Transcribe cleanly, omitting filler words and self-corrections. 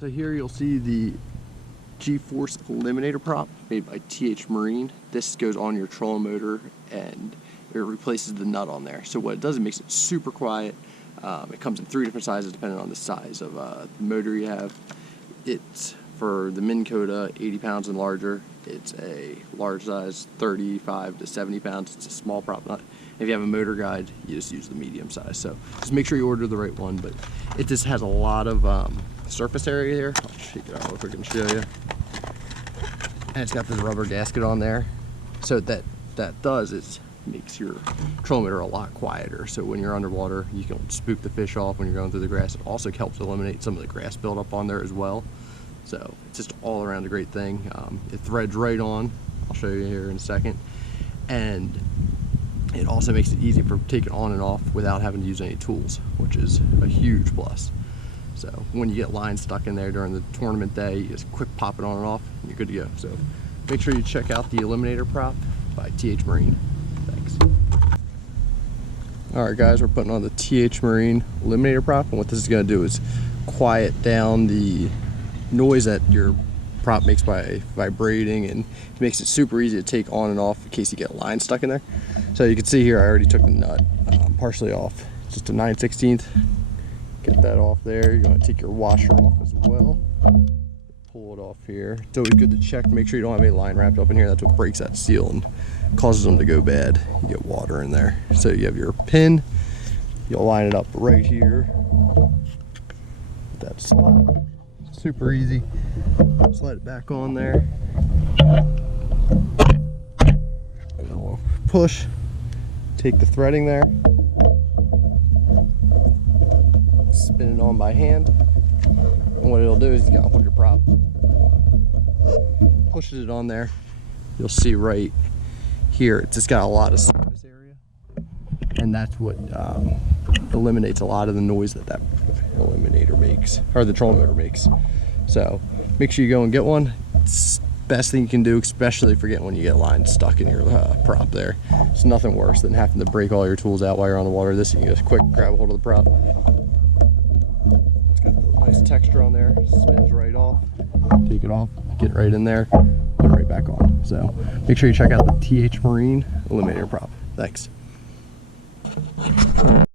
So here you'll see the G-Force Eliminator prop made by TH Marine. This goes on your trolling motor and it replaces the nut on there. So what it does, it makes it super quiet. It comes in 3 different sizes depending on the size of the motor you have. It's for the Minn Kota 80 pounds and larger. It's a large size, 35 to 70 pounds. It's a small prop nut. If you have a motor guide, you just use the medium size. So just make sure you order the right one, but it just has a lot of surface area here. I'll shake it out real quick and show you. And it's got this rubber gasket on there. So that does is makes your trolling motor a lot quieter. So when you're underwater, you can spook the fish off when you're going through the grass. It also helps eliminate some of the grass buildup on there as well. So it's just all around a great thing. It threads right on. I'll show you here in a second. And it also makes it easy for taking on and off without having to use any tools, which is a huge plus. So when you get lines stuck in there during the tournament day, you just quick pop it on and off and you're good to go. So make sure you check out the Eliminator prop by TH Marine. Thanks. Alright guys, we're putting on the TH Marine Eliminator prop, and what this is going to do is quiet down the noise that your prop makes by vibrating, and it makes it super easy to take on and off in case you get lines stuck in there. So you can see here I already took the nut partially off, just a 9/16. Get that off there. You're going to take your washer off as well. Pull it off here. It's always good to check to make sure you don't have any line wrapped up in here. That's what breaks that seal and causes them to go bad. You get water in there. So you have your pin. You'll line it up right here. That slot. Super easy. Slide it back on there. Push. Take the threading there. Spin it on by hand. And what it'll do is you gotta hold your prop. Pushes it on there. You'll see right here, it's just got a lot of surface area. And that's what eliminates a lot of the noise that Eliminator makes, or the trolling motor makes. So make sure you go and get one. It's the best thing you can do, especially for getting when you get lines stuck in your prop there. It's nothing worse than having to break all your tools out while you're on the water. This, you can just quick grab a hold of the prop. It's got the nice texture on there, spins right off. Take it off, get right in there, put it right back on. So make sure you check out the TH Marine Eliminator prop. Thanks.